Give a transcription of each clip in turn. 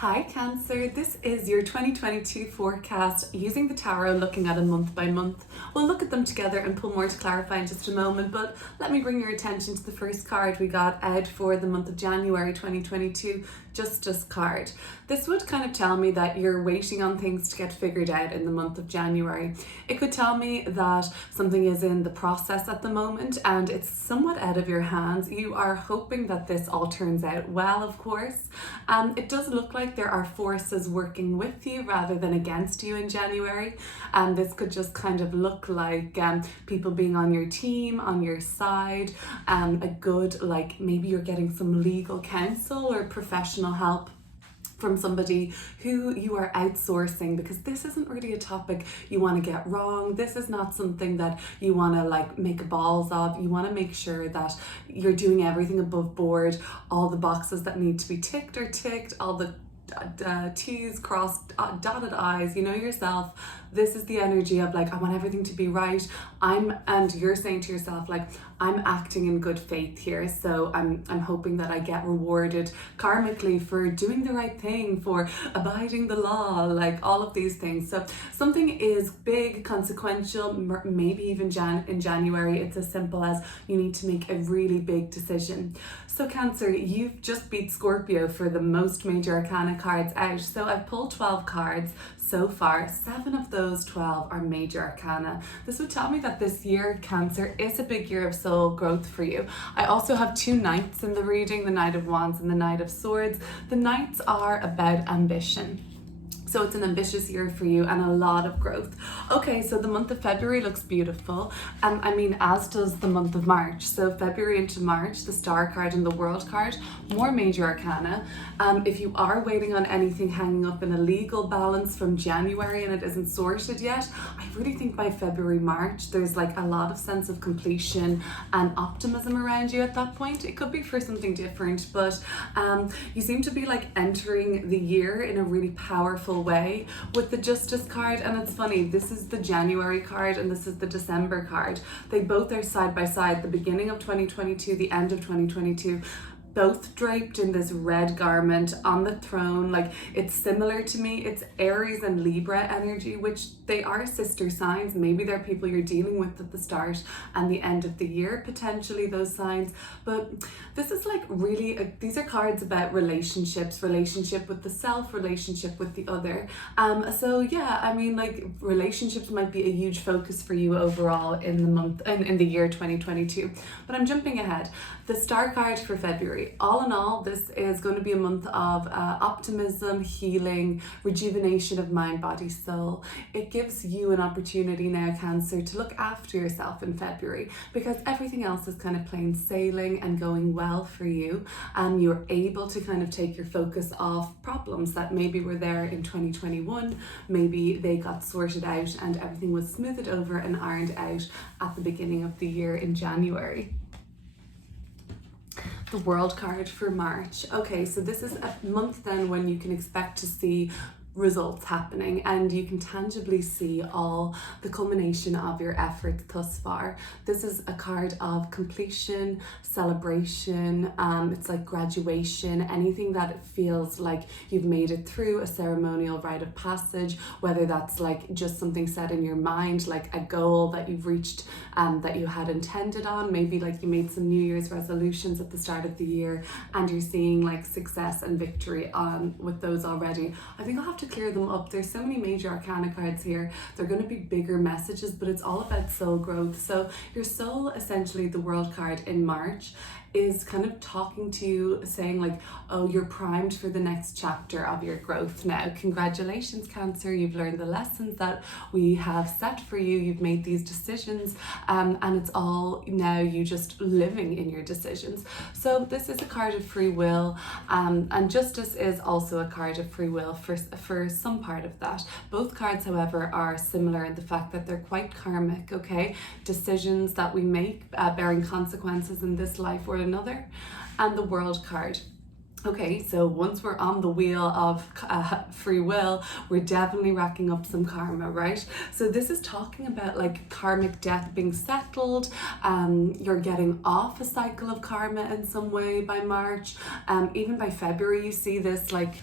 Hi Cancer, this is your 2022 forecast using the tarot, looking at it month by month. We'll look at them together and pull more to clarify in just a moment, but let me bring your attention to the first card we got out for the month of January 2022, Justice card. This would kind of tell me that you're waiting on things to get figured out in the month of January. It could tell me that something is in the process at the moment and it's somewhat out of your hands. You are hoping that this all turns out well, of course. It does look like there are forces working with you rather than against you in January. And this could just kind of look like people being on your team, on your side, a good, like maybe you're getting some legal counsel or professional help from somebody who you are outsourcing, because this isn't really a topic you want to get wrong. This is not something that you want to like make a balls of. You want to make sure that you're doing everything above board. All the boxes that need to be ticked are ticked, all the T's crossed, dotted I's, you know yourself. This is the energy of like, I want everything to be right. And you're saying to yourself, like, I'm acting in good faith here. So I'm hoping that I get rewarded karmically for doing the right thing, for abiding the law, like all of these things. So something is big, consequential, maybe even in January, it's as simple as you need to make a really big decision. So Cancer, you've just beat Scorpio for the most major arcana cards out. So I've pulled 12 cards so far. 7 of those 12 are major arcana. This would tell me that this year, Cancer, is a big year of soul growth for you. I also have 2 knights in the reading, the Knight of Wands and the Knight of Swords. The knights are about ambition. So it's an ambitious year for you and a lot of growth. Okay, so the month of February looks beautiful. I mean, as does the month of March. So February into March, the Star card and the World card, more major arcana. If you are waiting on anything hanging up in a legal balance from January and it isn't sorted yet, I really think by February, March, there's like a lot of sense of completion and optimism around you at that point. It could be for something different, but you seem to be like entering the year in a really powerful way with the Justice card. And it's funny, this is the January card and this is the December card. They both are side by side, the beginning of 2022, the end of 2022, both draped in this red garment on the throne. Like, it's similar to me. It's Aries and Libra energy, which they are sister signs. Maybe they're people you're dealing with at the start and the end of the year, potentially those signs. But this is like really, these are cards about relationships, relationship with the self, relationship with the other. So yeah, I mean, like, relationships might be a huge focus for you overall in the month, in the year 2022. But I'm jumping ahead. The Star card for February. All in all, this is going to be a month of optimism, healing, rejuvenation of mind, body, soul. It gives you an opportunity now, Cancer, to look after yourself in February, because everything else is kind of plain sailing and going well for you. And you're able to kind of take your focus off problems that maybe were there in 2021. Maybe they got sorted out and everything was smoothed over and ironed out at the beginning of the year in January. The World card for March. Okay, so this is a month then when you can expect to see results happening and you can tangibly see all the culmination of your efforts thus far. This is a card of completion, celebration, it's like graduation, anything that it feels like you've made it through, a ceremonial rite of passage, whether that's like just something set in your mind, like a goal that you've reached that you had intended on. Maybe like you made some New Year's resolutions at the start of the year and you're seeing like success and victory on with those already. I think I'll have to clear them up. There's so many major arcana cards here. They're going to be bigger messages, but it's all about soul growth. So your soul, essentially the World card in March, is kind of talking to you, saying like, oh, you're primed for the next chapter of your growth now. Congratulations, Cancer. You've learned the lessons that we have set for you. You've made these decisions and it's all now you just living in your decisions. So this is a card of free will and Justice is also a card of free will for some part of that. Both cards, however, are similar in the fact that they're quite karmic, okay? Decisions that we make bearing consequences in this life or another. And the World card. Okay, so once we're on the wheel of free will, we're definitely racking up some karma, right? So this is talking about like karmic debt being settled. You're getting off a cycle of karma in some way by March. Even by February, you see this like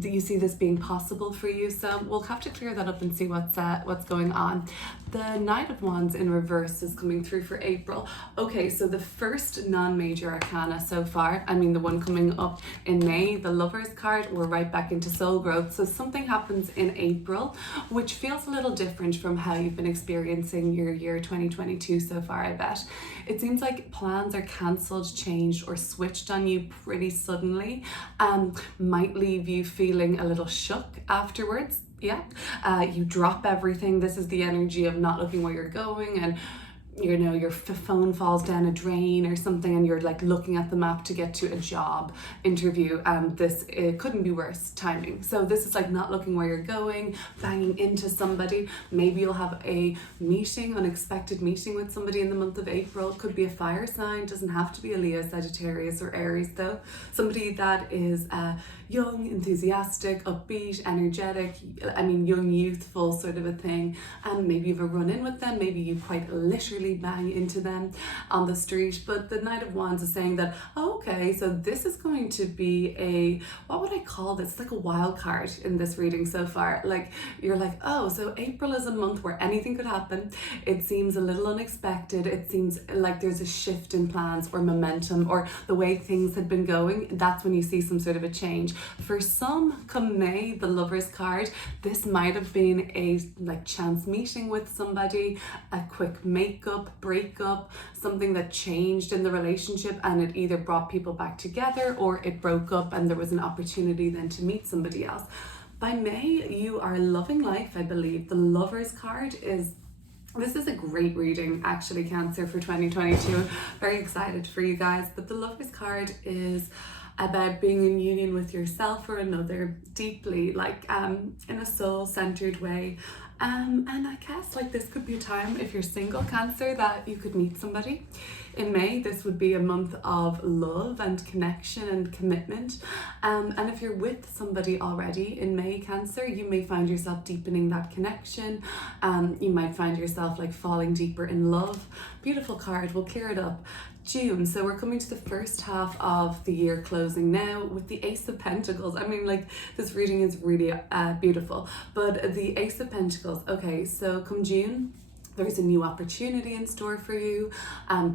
you see this being possible for you. So we'll have to clear that up and see what's going on. The Knight of Wands in reverse is coming through for April. Okay, so the first non-major arcana so far, I mean the one coming up in May, the Lover's card, we're right back into soul growth. So something happens in April, which feels a little different from how you've been experiencing your year 2022 so far, I bet. It seems like plans are cancelled, changed, or switched on you pretty suddenly. Might leave you feeling a little shook afterwards. Yeah, you drop everything. This is the energy of not looking where you're going, and you know, your phone falls down a drain or something, and you're like looking at the map to get to a job interview, and it couldn't be worse timing. So this is like not looking where you're going, banging into somebody. Maybe you'll have a meeting, unexpected meeting with somebody in the month of April. It could be a fire sign, doesn't have to be a Leo, Sagittarius, or Aries though. Somebody that is young, enthusiastic, upbeat, energetic, I mean young, youthful sort of a thing. And maybe you have a run-in with them, maybe you quite literally bang into them on the street. But the Knight of Wands is saying that, oh, okay, so this is going to be a, what would I call this? It's like a wild card in this reading so far. Like, you're like, oh, so April is a month where anything could happen. It seems a little unexpected. It seems like there's a shift in plans or momentum or the way things had been going. That's when you see some sort of a change. For some, come May, the Lover's card, this might have been a like chance meeting with somebody, a quick makeup, breakup, something that changed in the relationship, and it either brought people back together or it broke up and there was an opportunity then to meet somebody else. By May, you are loving life, I believe. The Lover's card this is a great reading, actually, Cancer, for 2022. Very excited for you guys. But the Lover's card is about being in union with yourself or another deeply, like in a soul-centered way. And I guess like this could be a time, if you're single, Cancer, that you could meet somebody. In May, this would be a month of love and connection and commitment. And if you're with somebody already in May, Cancer, you may find yourself deepening that connection. You might find yourself like falling deeper in love. Beautiful card, we'll clear it up. June, so we're coming to the first half of the year closing now with the Ace of Pentacles. I mean, like, this reading is really beautiful, but the Ace of Pentacles, okay, so come June, there's a new opportunity in store for you,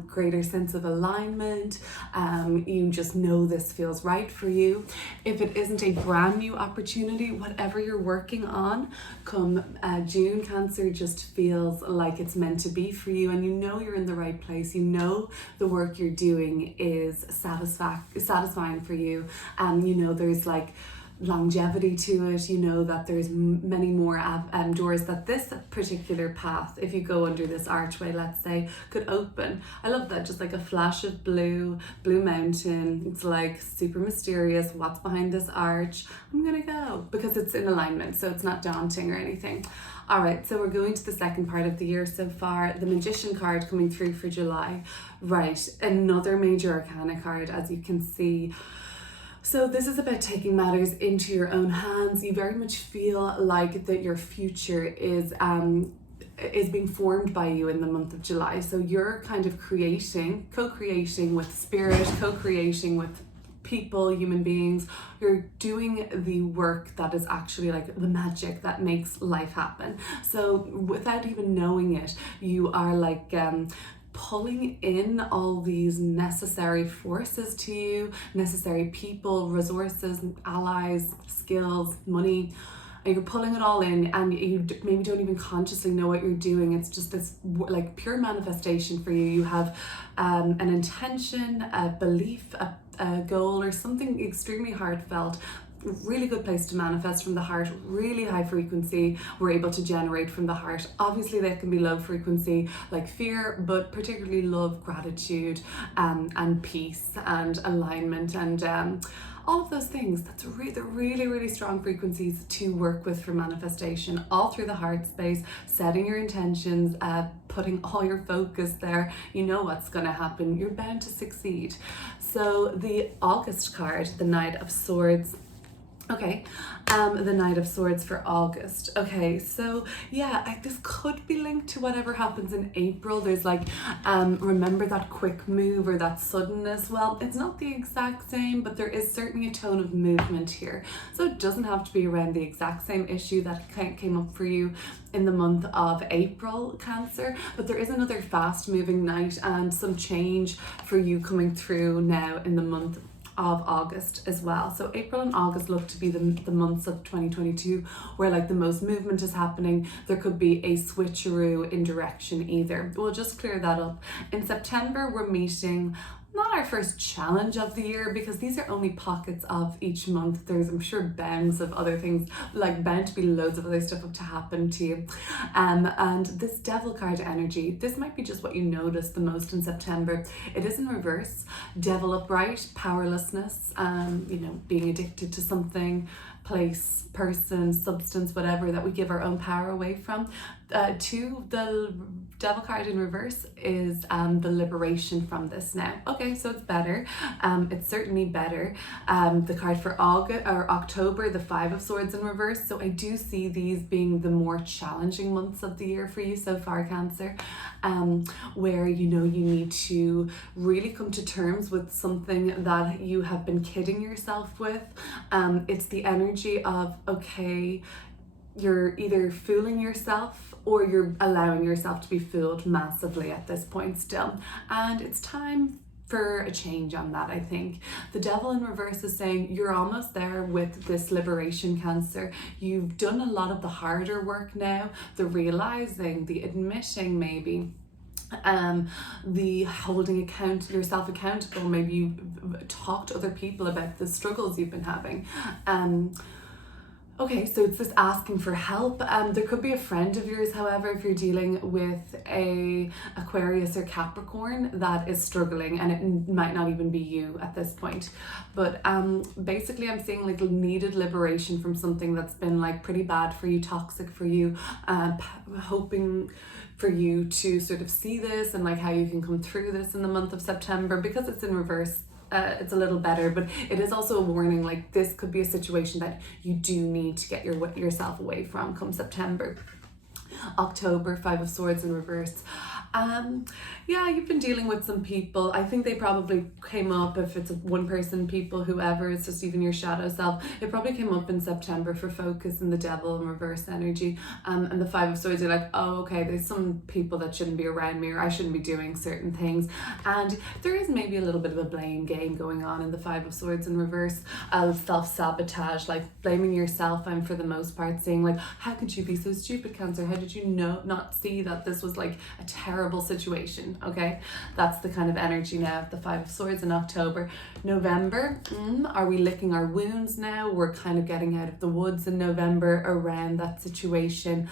greater sense of alignment. You just know this feels right for you. If it isn't a brand new opportunity, whatever you're working on, come June, Cancer, just feels like it's meant to be for you, and you know you're in the right place. You know the work you're doing is satisfying for you. You know there's like longevity to it. You know that there's many more doors that this particular path, if you go under this archway, let's say, could open. I love that, just like a flash of blue mountain. It's like super mysterious. What's behind this arch? I'm gonna go, because it's in alignment, so it's not daunting or anything. All right, so we're going to the second part of the year so far. The Magician card coming through for July. Right, another major arcana card, as you can see. So this is about taking matters into your own hands. You very much feel like that your future is being formed by you in the month of July. So you're kind of co-creating with spirit, co-creating with people, human beings. You're doing the work that is actually like the magic that makes life happen. So without even knowing it, you are like pulling in all these necessary forces to you, necessary people, resources, allies, skills, money. And you're pulling it all in, and you maybe don't even consciously know what you're doing. It's just this like pure manifestation for you. You have an intention, a belief, a goal, or something extremely heartfelt. Really good place to manifest from the heart, really high frequency we're able to generate from the heart. Obviously that can be low frequency like fear, but particularly love, gratitude, and peace and alignment and all of those things. That's really strong frequencies to work with for manifestation, all through the heart space, setting your intentions, putting all your focus there. You know what's going to happen. You're bound to succeed. So the August card, the Knight of Swords, Okay, the Knight of Swords for August. Okay, so yeah, this could be linked to whatever happens in April. There's like, remember that quick move or that suddenness? Well, it's not the exact same, but there is certainly a tone of movement here. So it doesn't have to be around the exact same issue that came up for you in the month of April, Cancer, but there is another fast moving night and some change for you coming through now in the month of August as well. So April and August look to be the months of 2022 where like the most movement is happening. There could be a switcheroo in direction either. We'll just clear that up. In September, we're meeting not our first challenge of the year, because these are only pockets of each month. There's, I'm sure, bounds of other things, like bound to be loads of other stuff to happen to you. And this Devil card energy, this might be just what you notice the most in September. It is in reverse. Devil upright, powerlessness, being addicted to something, place, person, substance, whatever that we give our own power away from. Two, the Devil card in reverse is the liberation from this now. Okay, so it's better. It's certainly better. The card for August or October, the Five of Swords in reverse. So I do see these being the more challenging months of the year for you so far, Cancer, where you need to really come to terms with something that you have been kidding yourself with. It's the energy of, okay, you're either fooling yourself or you're allowing yourself to be fooled massively at this point still. And it's time for a change on that, I think. The Devil in reverse is saying you're almost there with this liberation, Cancer. You've done a lot of the harder work now, the realizing, the admitting maybe, the holding yourself accountable. Maybe you talk to other people about the struggles you've been having. Okay, so it's this asking for help. There could be a friend of yours, however, if you're dealing with a Aquarius or Capricorn that is struggling, and it might not even be you at this point. But basically I'm seeing like needed liberation from something that's been like pretty bad for you, toxic for you, hoping for you to sort of see this and like how you can come through this in the month of September. Because it's in reverse, it's a little better, but it is also a warning, like this could be a situation that you do need to get yourself away from come September. October, Five of Swords in reverse. Yeah, you've been dealing with some people. I think they probably came up, if it's a one person, people, whoever, it's just even your shadow self. It probably came up in September for focus in the Devil in reverse energy. And the Five of Swords, you're like, oh, okay, there's some people that shouldn't be around me, or I shouldn't be doing certain things. And there is maybe a little bit of a blame game going on in the Five of Swords in reverse, of self-sabotage, like blaming yourself. I'm for the most part saying like, how could you be so stupid, Cancer? How did you not see that this was like a terrible situation? Okay, that's the kind of energy now of the Five of Swords in October. November, are we licking our wounds now? We're kind of getting out of the woods in November around that situation.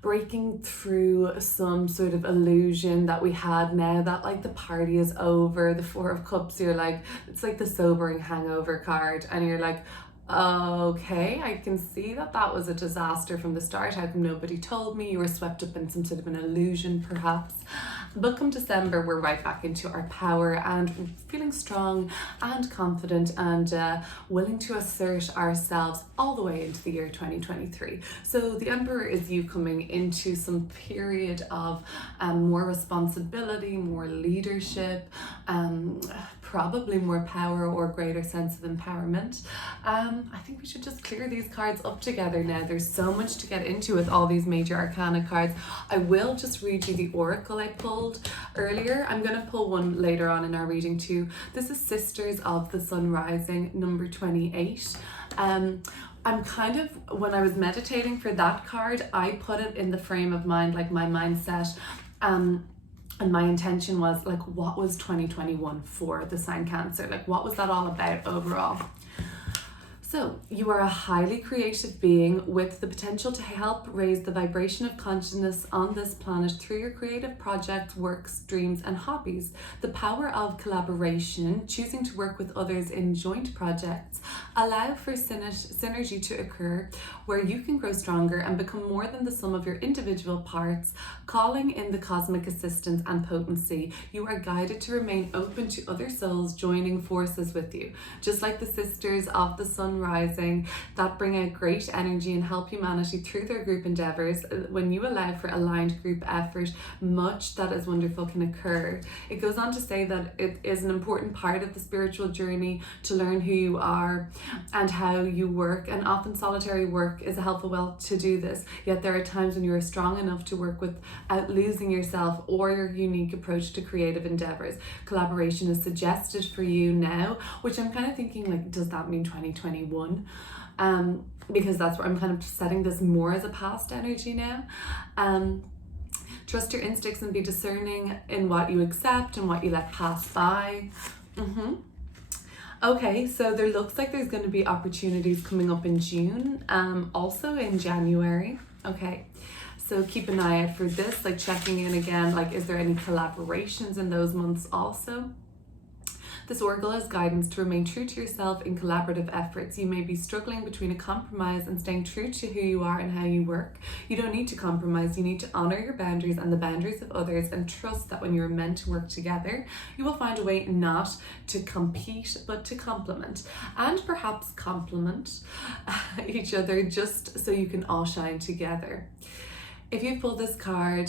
Breaking through some sort of illusion that we had now that like the party is over. The Four of Cups, you're like, it's like the sobering hangover card, and you're like, okay, I can see that was a disaster from the start. How come nobody told me? You were swept up in some sort of an illusion perhaps. But come December, we're right back into our power and feeling strong and confident and willing to assert ourselves all the way into the year 2023. So the Emperor is you coming into some period of more responsibility, more leadership, probably more power or greater sense of empowerment. I think we should just clear these cards up together now. There's so much to get into with all these major arcana cards. I will just read you the oracle I pulled earlier. I'm going to pull one later on in our reading too. This is Sisters of the Sun Rising, number 28. I'm kind of, when I was meditating for that card, I put it in the frame of mind, like my mindset, and my intention was like, what was 2021 for the sign Cancer? Like, what was that all about overall? So, you are a highly creative being with the potential to help raise the vibration of consciousness on this planet through your creative projects, works, dreams, and hobbies. The power of collaboration, choosing to work with others in joint projects, allow for synergy to occur where you can grow stronger and become more than the sum of your individual parts, calling in the cosmic assistance and potency. You are guided to remain open to other souls joining forces with you. Just like the Sisters of the Sun rising that bring out great energy and help humanity through their group endeavors. When you allow for aligned group effort, much that is wonderful can occur. It goes on to say that it is an important part of the spiritual journey to learn who you are and how you work, and often solitary work is a helpful way to do this. Yet there are times when you are strong enough to work without losing yourself or your unique approach to creative endeavors. Collaboration is suggested for you now, which I'm kind of thinking, like, does that mean 2021? Because that's where I'm kind of setting this more as a past energy now. Trust your instincts and be discerning in what you accept and what you let pass by. Okay, so there looks like there's going to be opportunities coming up in June, also in January. Okay, so keep an eye out for this, like checking in again, like is there any collaborations in those months also? This oracle has guidance to remain true to yourself in collaborative efforts. You may be struggling between a compromise and staying true to who you are and how you work. You don't need to compromise. You need to honor your boundaries and the boundaries of others, and trust that when you're meant to work together, you will find a way not to compete, but to complement, and perhaps complement each other, just so you can all shine together. If you've pulled this card,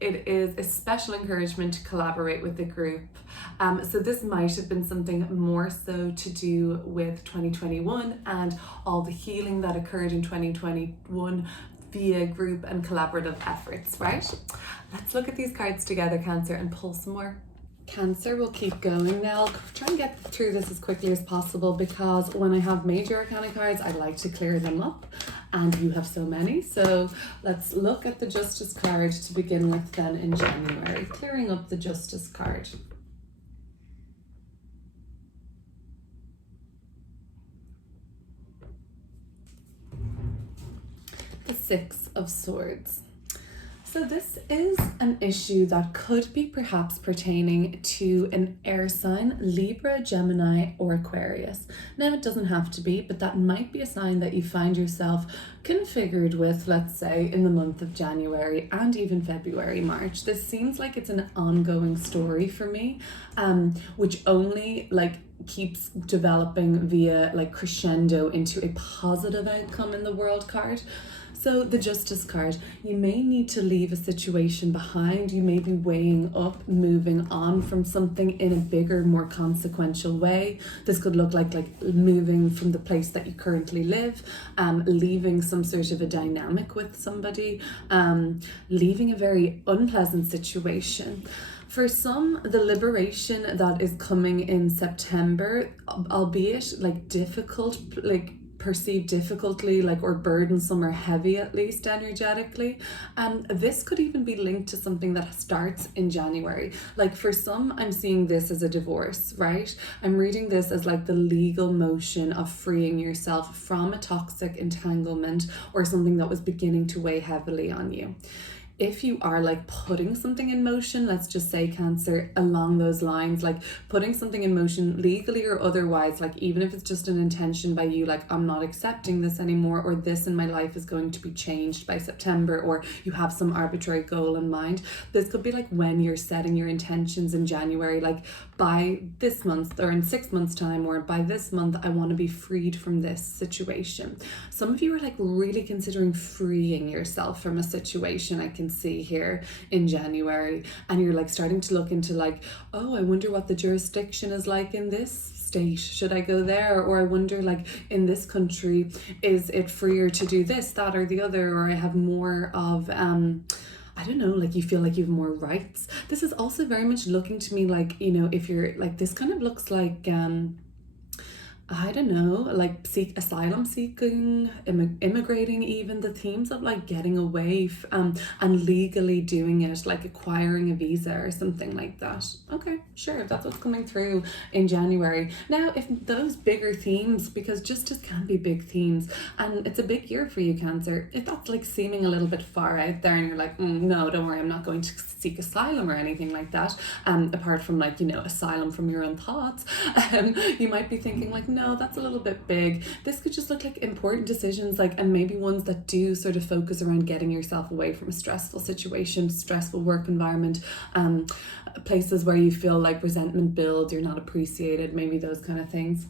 it is a special encouragement to collaborate with the group. So this might have been something more so to do with 2021 and all the healing that occurred in 2021 via group and collaborative efforts, right? Let's look at these cards together, Cancer, and pull some more. Cancer, will keep going now. I'll try and get through this as quickly as possible, because when I have major arcana cards, I like to clear them up, and you have so many. So let's look at the Justice card to begin with then in January. Clearing up the Justice card. The Six of Swords. So this is an issue that could be perhaps pertaining to an air sign, Libra, Gemini, or Aquarius. Now, it doesn't have to be, but that might be a sign that you find yourself configured with, let's say, in the month of January and even February, March. This seems like it's an ongoing story for me, which only keeps developing via crescendo into a positive outcome in the World card. So the Justice card, you may need to leave a situation behind. You may be weighing up, moving on from something in a bigger, more consequential way. This could look like moving from the place that you currently live, leaving some sort of a dynamic with somebody, leaving a very unpleasant situation. For some, the liberation that is coming in September, albeit difficult, perceived difficultly or burdensome or heavy, at least energetically, this could even be linked to something that starts in January. For some, I'm seeing this as a divorce, right? I'm reading this as the legal motion of freeing yourself from a toxic entanglement or something that was beginning to weigh heavily on you. If you are putting something in motion, let's just say, Cancer, along those lines, putting something in motion legally or otherwise, even if it's just an intention by you, I'm not accepting this anymore, or this in my life is going to be changed by September, or you have some arbitrary goal in mind. This could be when you're setting your intentions in January, by this month or in 6 months time, or by this month, I want to be freed from this situation. Some of you are really considering freeing yourself from a situation, I can see here in January, and you're starting to look into oh, I wonder what the jurisdiction is in this state. Should I go there? Or I wonder in this country, is it freer to do this, that, or the other, or I have more of I don't know, you feel you have more rights. This is also very much looking to me if you're this kind of looks I don't know, asylum seeking, immigrating, even the themes of getting away and legally doing it, acquiring a visa or something like that. Okay, sure, that's what's coming through in January. Now, if those bigger themes, because justice can be big themes, and it's a big year for you, Cancer, if that's seeming a little bit far out there and you're no, don't worry, I'm not going to seek asylum or anything like that, apart from asylum from your own thoughts, you might be thinking no, that's a little bit big. This could just look important decisions, and maybe ones that do sort of focus around getting yourself away from a stressful situation, stressful work environment, places where you feel resentment builds, you're not appreciated, maybe those kind of things.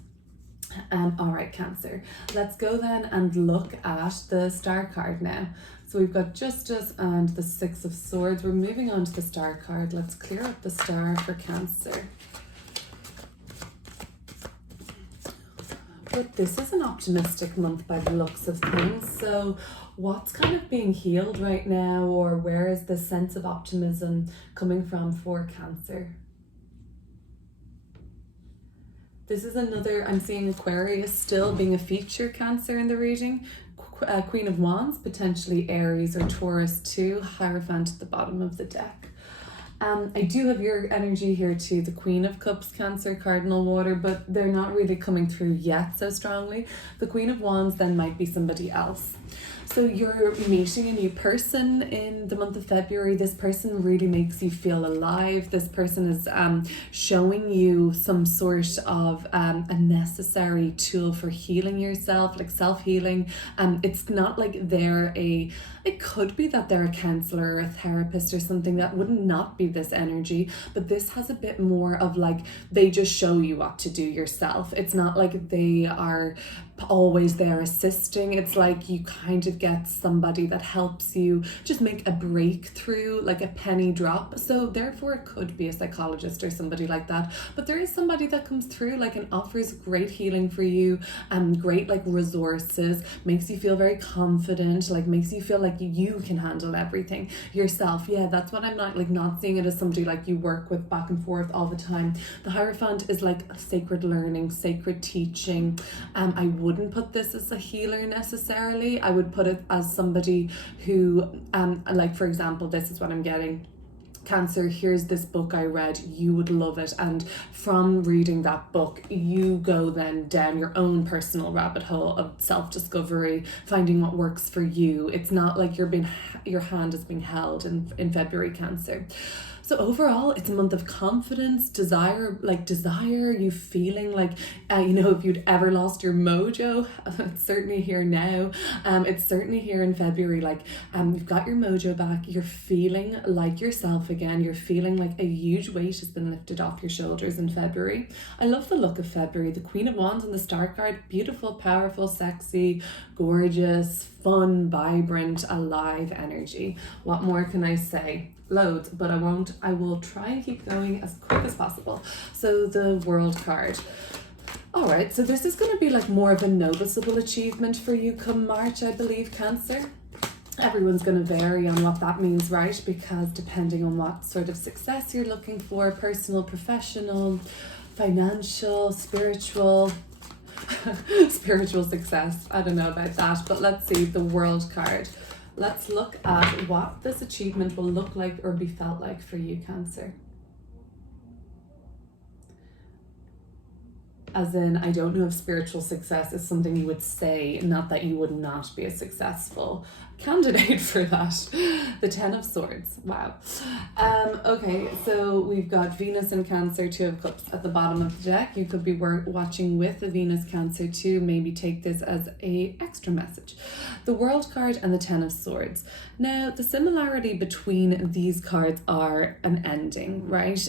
All right, Cancer. Let's go then and look at the Star card now. So we've got Justice and the Six of Swords. We're moving on to the Star card. Let's clear up the Star for Cancer. But this is an optimistic month by the looks of things. So what's kind of being healed right now, or where is the sense of optimism coming from for Cancer? This is another, I'm seeing Aquarius still being a feature, Cancer, in the reading. Queen of Wands, potentially Aries or Taurus too. Hierophant at the bottom of the deck. I do have your energy here too, the Queen of Cups, Cancer, Cardinal Water, but they're not really coming through yet so strongly. The Queen of Wands then might be somebody else. So you're meeting a new person in the month of February. This person really makes you feel alive. This person is showing you some sort of a necessary tool for healing yourself, like self-healing. It's not like it could be that they're a counselor or a therapist or something. That would not be this energy, but this has a bit more of like, they just show you what to do yourself. It's not like they are always there assisting. It's like you kind of get somebody that helps you just make a breakthrough, like a penny drop. So therefore it could be a psychologist or somebody like that, but there is somebody that comes through like and offers great healing for you and great like resources, makes you feel very confident, like makes you feel like you can handle everything yourself. Yeah, that's what I'm not seeing it as somebody like you work with back and forth all the time. The Hierophant is like sacred learning, sacred teaching. I wouldn't put this as a healer necessarily. I would put it as somebody who like, for example, this is what I'm getting. Cancer, here's this book I read, you would love it, and from reading that book you go then down your own personal rabbit hole of self-discovery, finding what works for you. It's not like your hand is being held in February, Cancer. So overall, it's a month of confidence, desire, you feeling like, if you'd ever lost your mojo, it's certainly here now. It's certainly here in February, you've got your mojo back, you're feeling like yourself again, you're feeling like a huge weight has been lifted off your shoulders in February. I love the look of February. The Queen of Wands and the Star card, beautiful, powerful, sexy, gorgeous, fun, vibrant, alive energy. What more can I say? Loads, but I won't. I will try and keep going as quick as possible. So the World card. All right, so this is going to be like more of a noticeable achievement for you come March, I believe, Cancer. Everyone's going to vary on what that means, right? Because depending on what sort of success you're looking for, personal, professional, financial, spiritual, spiritual success. I don't know about that, but let's see the World card. Let's look at what this achievement will look like or be felt like for you, Cancer. As in, I don't know if spiritual success is something you would say, not that you would not be a successful candidate for that. The Ten of Swords. Wow. Okay, so we've got Venus and Cancer, Two of Cups at the bottom of the deck. You could be watching with the Venus Cancer too. Maybe take this as a extra message. The World card and the Ten of Swords. Now, the similarity between these cards are an ending, right?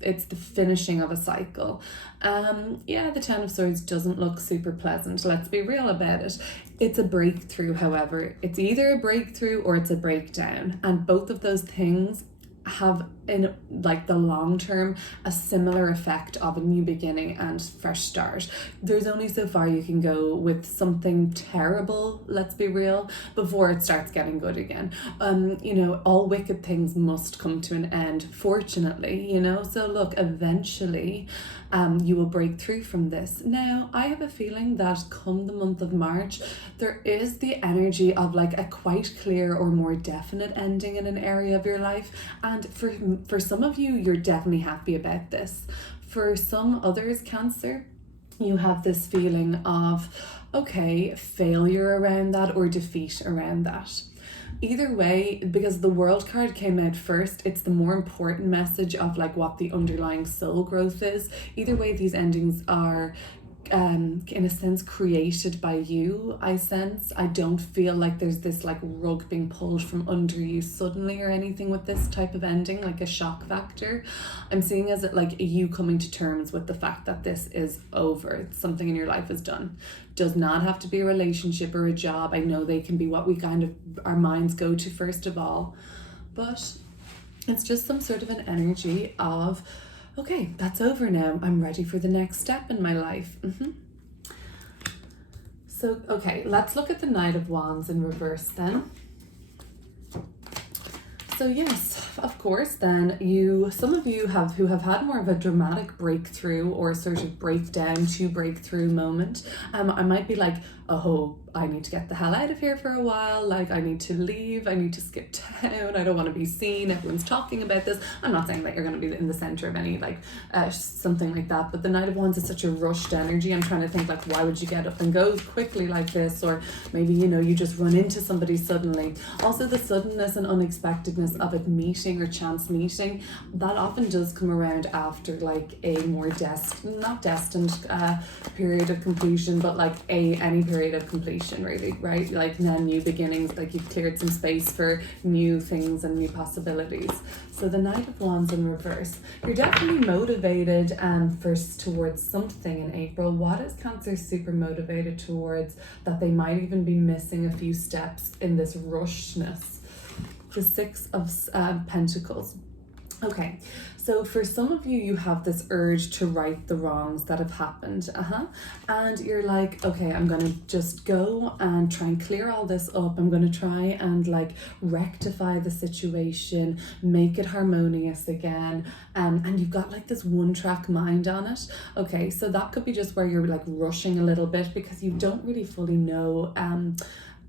It's the finishing of a cycle. The Ten of Swords doesn't look super pleasant. Let's be real about it. It's a breakthrough, however. It's either a breakthrough or it's a breakdown. And both of those things have, in like the long term, a similar effect of a new beginning and fresh start. There's only so far you can go with something terrible, let's be real, before it starts getting good again. All wicked things must come to an end, fortunately, so look, eventually you will break through from this. Now, I have a feeling that come the month of March, there is the energy of like a quite clear or more definite ending in an area of your life. And for some of you, you're definitely happy about this. For some others, Cancer, you have this feeling of, okay, failure around that or defeat around that. Either way, because the World card came out first, it's the more important message of like what the underlying soul growth is. Either way, these endings are in a sense created by you, I sense. I don't feel like there's this like rug being pulled from under you suddenly or anything with this type of ending, like a shock factor. I'm seeing as it like you coming to terms with the fact that this is over. Something in your life is done. Does not have to be a relationship or a job. I know they can be what we kind of, our minds go to first of all, but it's just some sort of an energy of, okay, that's over now. I'm ready for the next step in my life. So, okay, let's look at the Knight of Wands in reverse then. So yes, of course, then some of you who have had more of a dramatic breakthrough or sort of breakdown to breakthrough moment. I might be like, oh, I need to get the hell out of here for a while. Like, I need to leave. I need to skip town. I don't want to be seen. Everyone's talking about this. I'm not saying that you're going to be in the center of any like something like that. But the Knight of Wands is such a rushed energy. I'm trying to think like, why would you get up and go quickly like this? Or maybe, you know, you just run into somebody suddenly. Also, the suddenness and unexpectedness of a meeting or chance meeting, that often does come around after like a more not destined period of completion, but like any period of completion, really, right? Like now new beginnings, like you've cleared some space for new things and new possibilities. So the Knight of Wands in reverse, you're definitely motivated first towards something in April. What is Cancer super motivated towards that they might even be missing a few steps in this rushedness? The Six of Pentacles. Okay, so for some of you, you have this urge to right the wrongs that have happened, and you're like, okay, I'm gonna just go and try and clear all this up. I'm gonna try and like rectify the situation, make it harmonious again, and you've got like this one-track mind on it. Okay, so that could be just where you're like rushing a little bit because you don't really fully know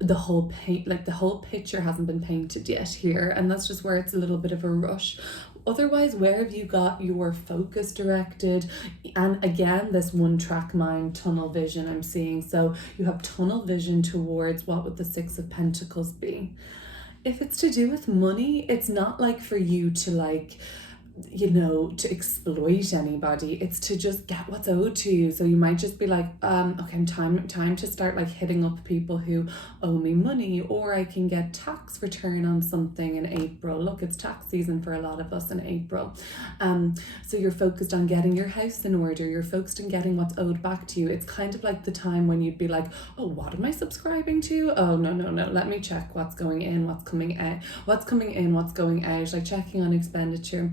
the whole the whole picture hasn't been painted yet here, and that's just where it's a little bit of a rush. Otherwise, where have you got your focus directed? And again, this one-track mind, tunnel vision I'm seeing. So you have tunnel vision towards what would the Six of Pentacles be? If it's to do with money, it's not like for you to like, you know, to exploit anybody. It's to just get what's owed to you. So you might just be like, okay, time to start like hitting up people who owe me money, or I can get tax return on something in April. Look, it's tax season for a lot of us in April. So you're focused on getting your house in order. You're focused on getting what's owed back to you. It's kind of like the time when you'd be like, oh, what am I subscribing to? Oh, no. Let me check what's going in, what's coming out, what's coming in, what's going out, like checking on expenditure.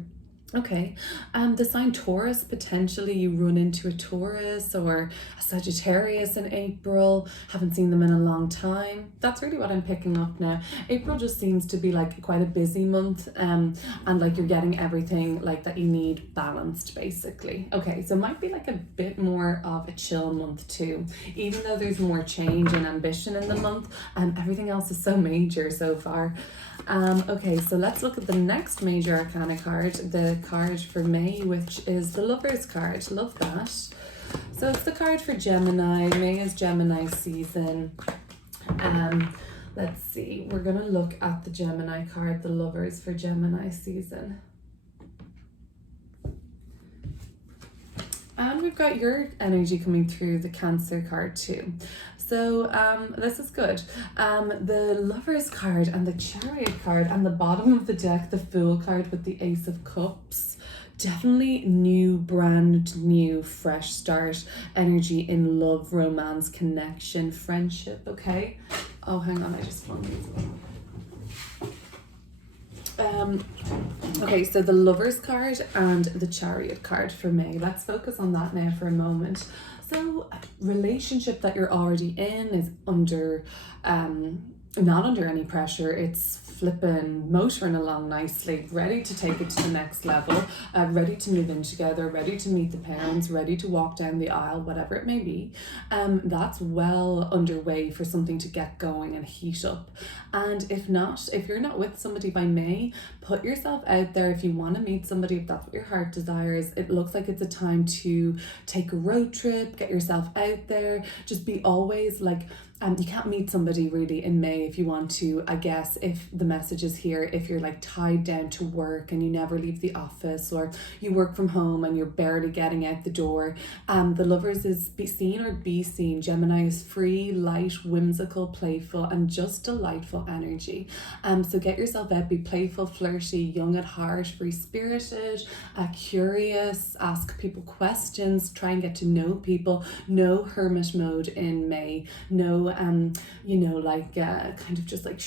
Okay, the sign Taurus, potentially you run into a Taurus or a Sagittarius in April. Haven't seen them in a long time. That's really what I'm picking up now. April just seems to be like quite a busy month, and like you're getting everything like that you need balanced basically. Okay, so it might be like a bit more of a chill month too, even though there's more change and ambition in the month, and everything else is so major so far. Okay, so let's look at the next major arcana card, the card for May, which is the Lover's card. Love that. So it's the card for Gemini. May is Gemini season. Let's see, we're gonna look at the Gemini card, the Lovers for Gemini season. And we've got your energy coming through, the Cancer card too. So this is good. The Lovers card and the Chariot card, and the bottom of the deck, the Fool card with the Ace of Cups. Definitely new, brand new, fresh start energy in love, romance, connection, friendship, okay? Oh, hang on, I just found these. Okay, so the Lovers card and the Chariot card for May. Let's focus on that now for a moment. So, relationship that you're already in is under, not under any pressure. It's flipping, motoring along nicely, ready to take it to the next level, ready to move in together, ready to meet the parents, ready to walk down the aisle, whatever it may be. That's well underway for something to get going and heat up. And if you're not with somebody by May, put yourself out there. If you want to meet somebody, if that's what your heart desires, it looks like it's a time to take a road trip, get yourself out there, just be always like You can't meet somebody really in May if you want to, I guess, if the message is here, if you're like tied down to work and you never leave the office, or you work from home and you're barely getting out the door. The Lovers is be seen or be seen. Gemini is free, light, whimsical, playful, and just delightful energy. So get yourself out, be playful, flirty, young at heart, free-spirited, curious, ask people questions, try and get to know people. No hermit mode in May. No kind of just like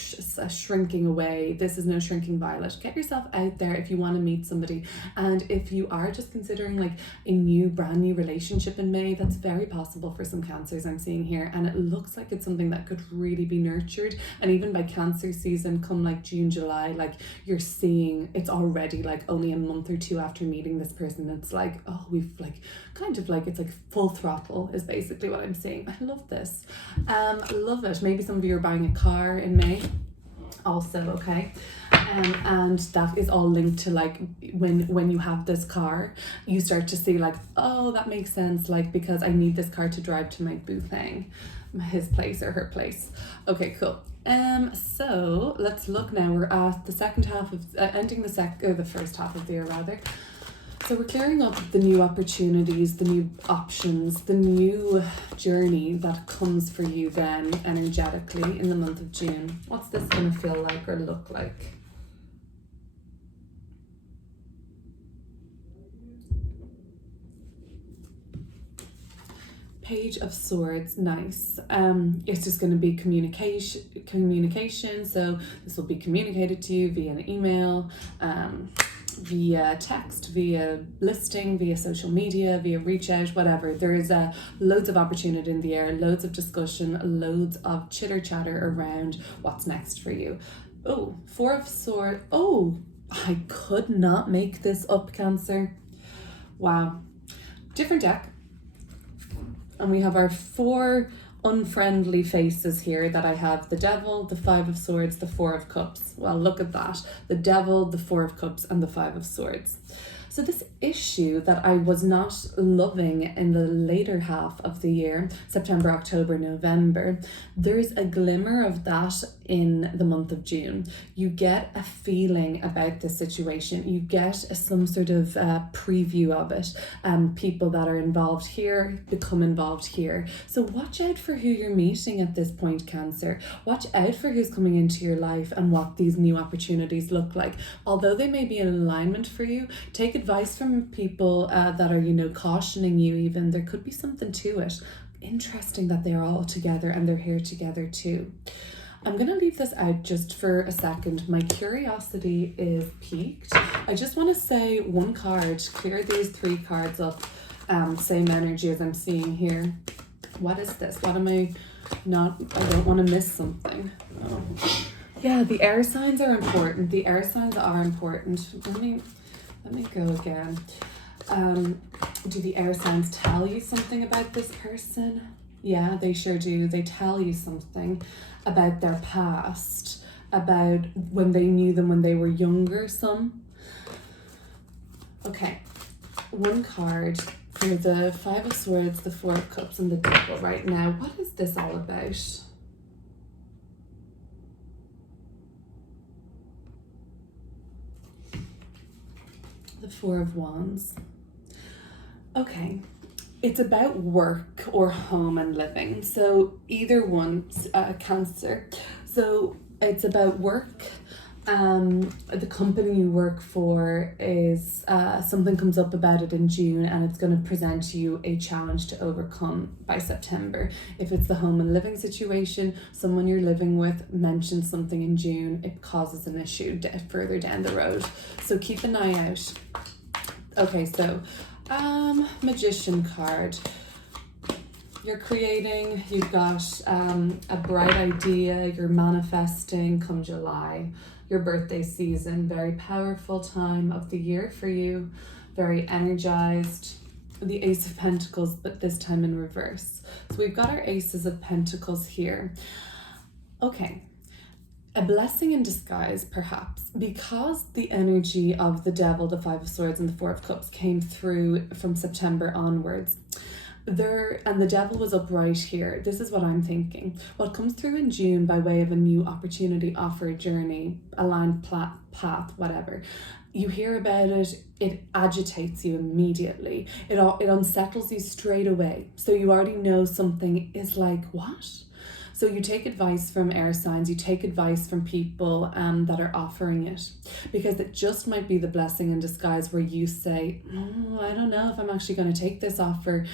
shrinking away. This is no shrinking violet. Get yourself out there if you want to meet somebody. And if you are just considering like a brand new relationship in May, that's very possible for some Cancers I'm seeing here. And it looks like it's something that could really be nurtured. And even by Cancer season, come like June, July, like you're seeing it's already like only a month or two after meeting this person. It's like, oh, we've like kind of like, it's like full throttle is basically what I'm saying. I love this. Love it. Maybe some of you are buying a car in May also, okay? And that is all linked to like when you have this car, you start to see like, oh, that makes sense, like because I need this car to drive to my boo thing, his place or her place. Okay, cool. So let's look now. We're at the second half of ending the first half of the year rather. So we're clearing up the new opportunities, the new options, the new journey that comes for you then energetically in the month of June. What's this going to feel like or look like? Page of Swords, nice. It's just going to be communication. So this will be communicated to you via an email, via text, via listing, via social media, via reach out, whatever. There is loads of opportunity in the air, loads of discussion, loads of chitter chatter around what's next for you. Oh, Four of Swords. Oh, I could not make this up, Cancer. Wow. Different deck. And we have our 4 unfriendly faces here that I have: the Devil, the Five of Swords, the Four of Cups. Well, look at that. The Devil, the Four of Cups, and the Five of Swords. So this issue that I was not loving in the later half of the year, September, October, November, there's a glimmer of that in the month of June. You get a feeling about this situation. You get some sort of preview of it. People that are involved here become involved here. So watch out for who you're meeting at this point, Cancer. Watch out for who's coming into your life and what these new opportunities look like. Although they may be in alignment for you, take advice from people that are, cautioning you even. There could be something to it. Interesting that they're all together and they're here together too. I'm going to leave this out just for a second. My curiosity is piqued. I just want to say one card, clear these 3 cards up, same energy as I'm seeing here. What is this? What am I not? I don't want to miss something. Oh. Yeah, the air signs are important. The air signs are important. Let me go again. Do the air signs tell you something about this person? Yeah, they sure do. They tell you something about their past, about when they knew them when they were younger, some. Okay, one card for the Five of Swords, the Four of Cups, and the Devil right now. What is this all about? The Four of Wands. Okay, it's about work or home and living. So either one, Cancer. So it's about work. The company you work for is something comes up about it in June, and it's going to present you a challenge to overcome by September. If it's the home and living situation, someone you're living with mentions something in June, it causes an issue further down the road. So keep an eye out. Okay, so Magician card. You're creating, you've got a bright idea, you're manifesting come July, your birthday season, very powerful time of the year for you, very energized. The Ace of Pentacles, but this time in reverse. So we've got our Aces of Pentacles here. Okay. A blessing in disguise, perhaps, because the energy of the Devil, the Five of Swords, and the Four of Cups came through from September onwards. And the devil was upright here. This is what I'm thinking. What comes through in June by way of a new opportunity, offer, journey, aligned path, whatever. You hear about it, it agitates you immediately. It unsettles you straight away. So you already know something is like, what? So you take advice from air signs, you take advice from people that are offering it, because it just might be the blessing in disguise where you say, I don't know if I'm actually going to take this offer.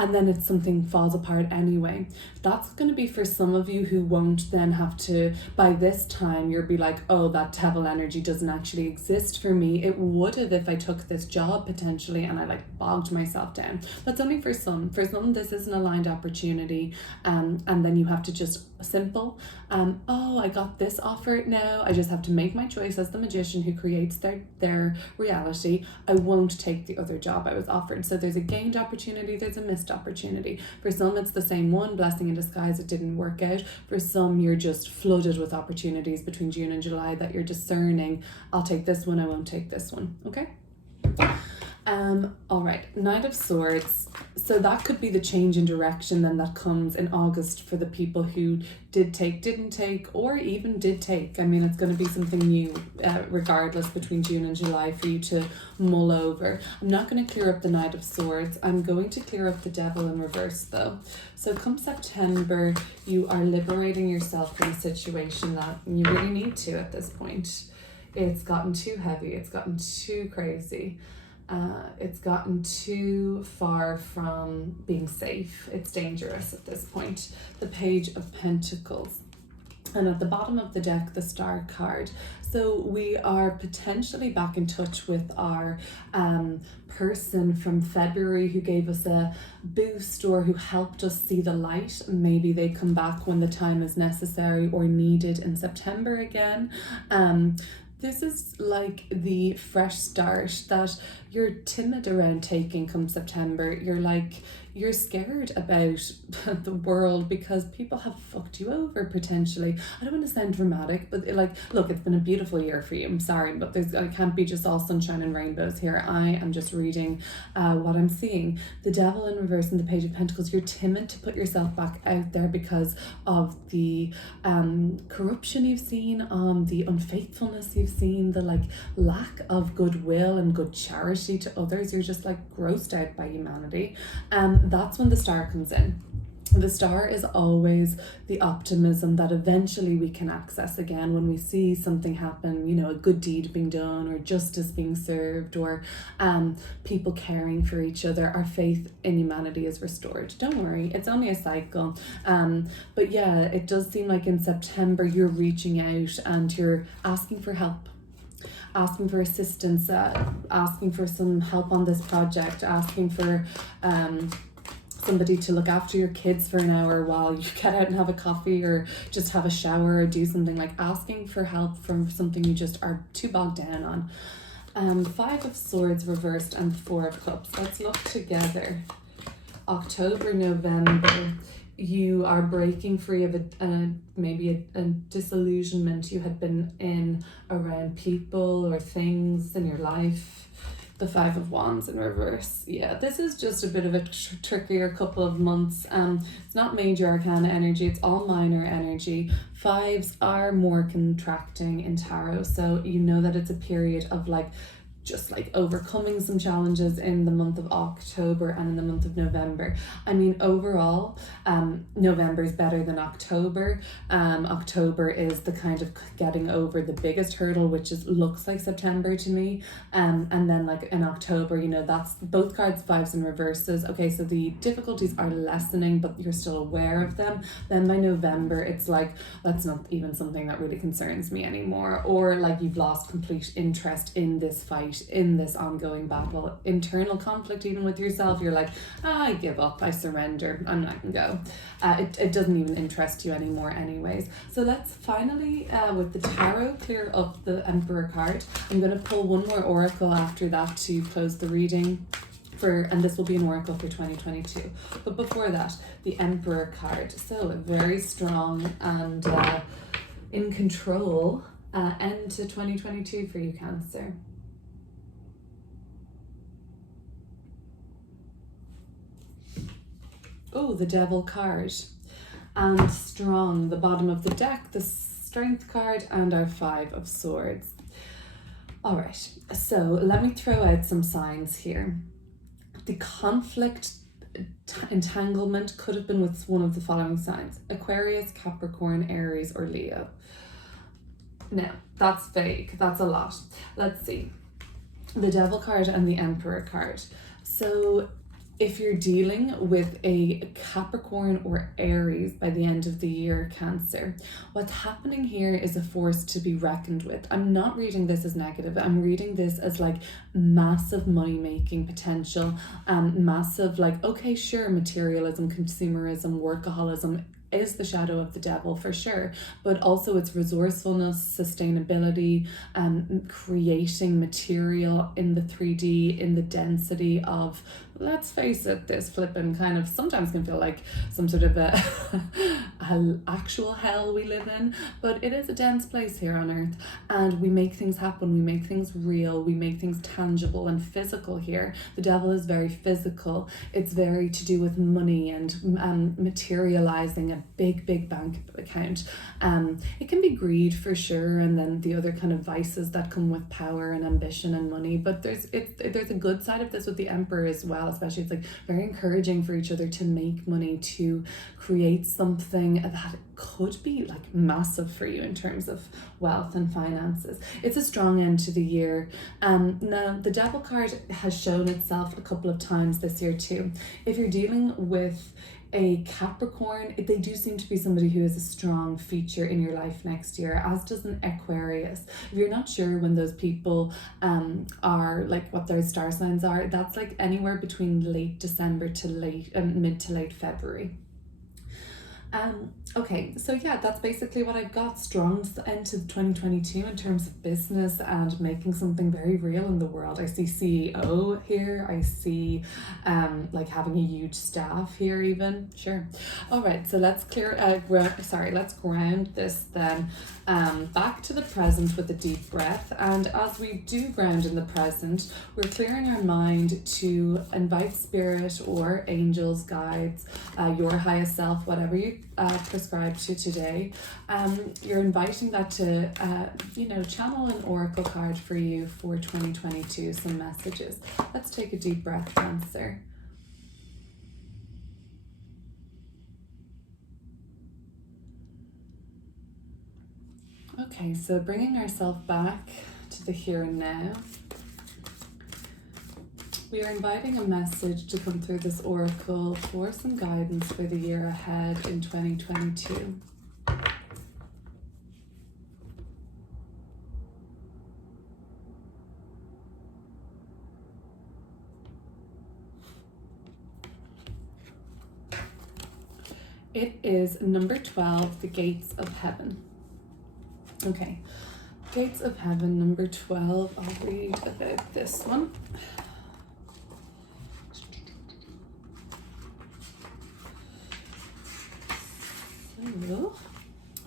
And then it's something falls apart anyway. That's going to be for some of you who won't then have to, by this time, you'll be like, oh, that devil energy doesn't actually exist for me. It would have if I took this job potentially and I like bogged myself down. That's only for some. For some, this is an aligned opportunity. And then you have to just simple, oh, I got this offer now. I just have to make my choice as the magician who creates their reality. I won't take the other job I was offered. So there's a gained opportunity, there's a missed opportunity. For some, it's the same one, blessing in disguise, it didn't work out. For some, you're just flooded with opportunities between June and July that you're discerning, I'll take this one, I won't take this one. Okay? All right, Knight of Swords. So that could be the change in direction then that comes in August for the people who did take, didn't take, or even did take. I mean, it's going to be something new regardless between June and July for you to mull over. I'm not going to clear up the Knight of Swords. I'm going to clear up the Devil in reverse though. So come September, you are liberating yourself from a situation that you really need to at this point. It's gotten too heavy. It's gotten too crazy. It's gotten too far from being safe. It's dangerous at this point. The Page of Pentacles. And at the bottom of the deck, the Star card. So we are potentially back in touch with our person from February who gave us a boost or who helped us see the light. Maybe they come back when the time is necessary or needed in September again. This is like the fresh start that you're timid around taking come September. You're scared about the world because people have fucked you over potentially. I don't want to sound dramatic, but look, it's been a beautiful year for you. I'm sorry, but I can't be just all sunshine and rainbows here. I am just reading what I'm seeing. The Devil in reverse and the Page of Pentacles. You're timid to put yourself back out there because of the corruption you've seen, the unfaithfulness you've seen, the lack of goodwill and good charity to others. You're just grossed out by humanity. That's when the Star comes in. The Star is always the optimism that eventually we can access again when we see something happen, a good deed being done or justice being served or people caring for each other. Our faith in humanity is restored. Don't worry, it's only a cycle. But yeah, it does seem like in September you're reaching out and you're asking for help. Asking for assistance, asking for some help on this project, asking for somebody to look after your kids for an hour while you get out and have a coffee or just have a shower or do something, asking for help from something you just are too bogged down on. Five of Swords reversed and Four of Cups. Let's look together. October, November. You are breaking free of maybe a disillusionment you had been in around people or things in your life. The Five of Wands in reverse. Yeah, this is just a bit of a trickier couple of months. It's not major arcana energy, it's all minor energy. Fives are more contracting in tarot, so you know that it's a period of just overcoming some challenges in the month of October and in the month of November. I mean, overall, November is better than October. October is the kind of getting over the biggest hurdle, which looks like September to me. And then in October, that's both cards, fives and reverses. Okay, so the difficulties are lessening, but you're still aware of them. Then by November, it's that's not even something that really concerns me anymore. Or you've lost complete interest in this fight, in this ongoing battle, internal conflict even with yourself. You're I give up, I surrender, I'm not gonna go. It doesn't even interest you anymore anyways. So let's finally with the tarot clear up the Emperor card. I'm going to pull one more oracle after that to close the reading and this will be an oracle for 2022. But before that, the Emperor card. So very strong and in control end to 2022 for you, Cancer. oh, the Devil card. And Strong, the bottom of the deck, the Strength card, and our Five of Swords. All right, so let me throw out some signs here. The conflict entanglement could have been with one of the following signs: Aquarius, Capricorn, Aries, or Leo. Now, that's vague. That's a lot. Let's see. The Devil card and the Emperor card. So if you're dealing with a Capricorn or Aries by the end of the year, Cancer, what's happening here is a force to be reckoned with. I'm not reading this as negative. I'm reading this as like massive money-making potential, massive like, okay, sure, materialism, consumerism, workaholism is the shadow of the devil for sure, but also its resourcefulness, sustainability, creating material in the 3D, in the density of, let's face it, this flipping kind of sometimes can feel like some sort of a actual hell we live in, but it is a dense place here on earth, and we make things happen, we make things real, we make things tangible and physical here. The devil is very physical. It's very to do with money and materializing a big bank account. It can be greed for sure, and then the other kind of vices that come with power and ambition and money, but there's a good side of this with the Emperor as well. Especially, it's like very encouraging for each other to make money, to create something that could be like massive for you in terms of wealth and finances. It's a strong end to the year. Now the Devil card has shown itself a couple of times this year too. If you're dealing with a Capricorn, they do seem to be somebody who is a strong feature in your life next year, as does an Aquarius. If you're not sure when those people are, like what their star signs are, that's like anywhere between late December to mid to late February. Okay, so yeah, that's basically what I've got. Strong end to 2022 in terms of business and making something very real in the world. I see CEO here. I see like having a huge staff here even. Sure. All right, so let's let's ground this then back to the present with a deep breath. And as we do ground in the present, we're clearing our mind to invite spirit or angels, guides, your highest self, whatever you prescribe to today. You're inviting that to channel an oracle card for you for 2022, some messages. Let's take a deep breath, Cancer. Okay, so bringing ourselves back to the here and now, we are inviting a message to come through this oracle for some guidance for the year ahead in 2022. It is number 12, the Gates of Heaven. Okay, Gates of Heaven, number 12. I'll read about this one.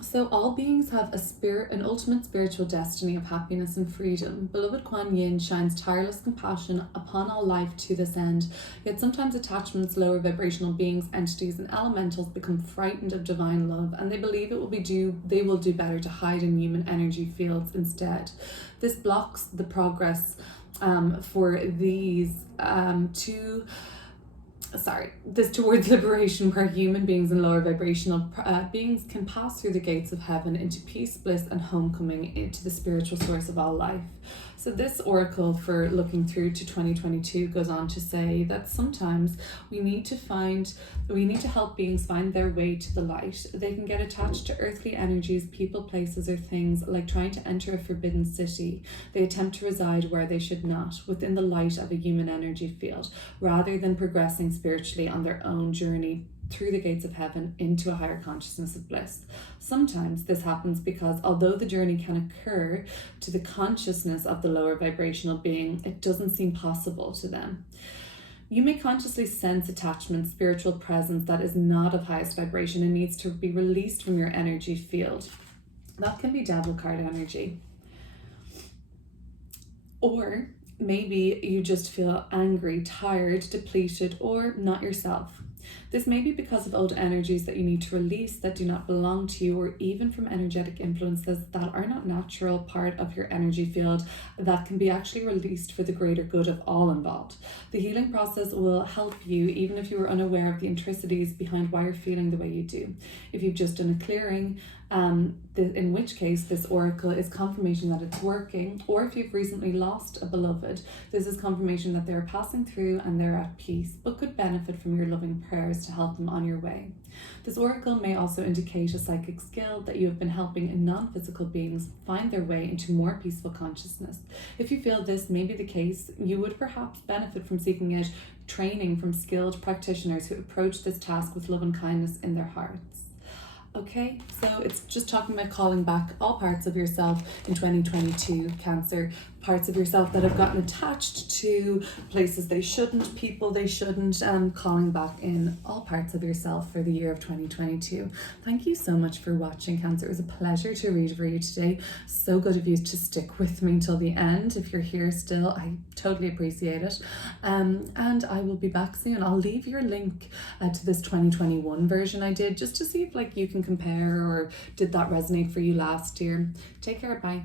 So all beings have an ultimate spiritual destiny of happiness and freedom. Beloved Kuan Yin shines tireless compassion upon all life to this end. Yet sometimes attachments, lower vibrational beings, entities, and elementals become frightened of divine love, and they believe they will do better to hide in human energy fields instead. This blocks the progress for these towards liberation, where human beings and lower vibrational beings can pass through the gates of heaven into peace, bliss, and homecoming into the spiritual source of all life. So this oracle for looking through to 2022 goes on to say that sometimes we need to help beings find their way to the light. They can get attached to earthly energies, people, places, or things, like trying to enter a forbidden city. They attempt to reside where they should not, within the light of a human energy field, rather than progressing spiritually on their own journey through the gates of heaven into a higher consciousness of bliss. Sometimes this happens because although the journey can occur to the consciousness of the lower vibrational being, it doesn't seem possible to them. You may consciously sense attachment, spiritual presence that is not of highest vibration and needs to be released from your energy field. That can be Devil card energy. Or maybe you just feel angry, tired, depleted, or not yourself. This may be because of old energies that you need to release that do not belong to you, or even from energetic influences that are not natural part of your energy field that can be actually released for the greater good of all involved. The healing process will help you even if you are unaware of the intricacies behind why you're feeling the way you do. If you've just done a clearing, in which case this oracle is confirmation that it's working, or if you've recently lost a beloved, this is confirmation that they're passing through and they're at peace, but could benefit from your loving prayers to help them on your way. This oracle may also indicate a psychic skill that you have been helping non-physical beings find their way into more peaceful consciousness. If you feel this may be the case, you would perhaps benefit from seeking out training from skilled practitioners who approach this task with love and kindness in their hearts. Okay, so it's just talking about calling back all parts of yourself in 2022, Cancer. Parts of yourself that have gotten attached to places they shouldn't, people they shouldn't, and calling back in all parts of yourself for the year of 2022. Thank you so much for watching, Cancer. It was a pleasure to read for you today. So good of you to stick with me until the end. If you're here still, I totally appreciate it. And I will be back soon. I'll leave your link to this 2021 version I did, just to see if you can compare, or did that resonate for you last year. Take care, bye.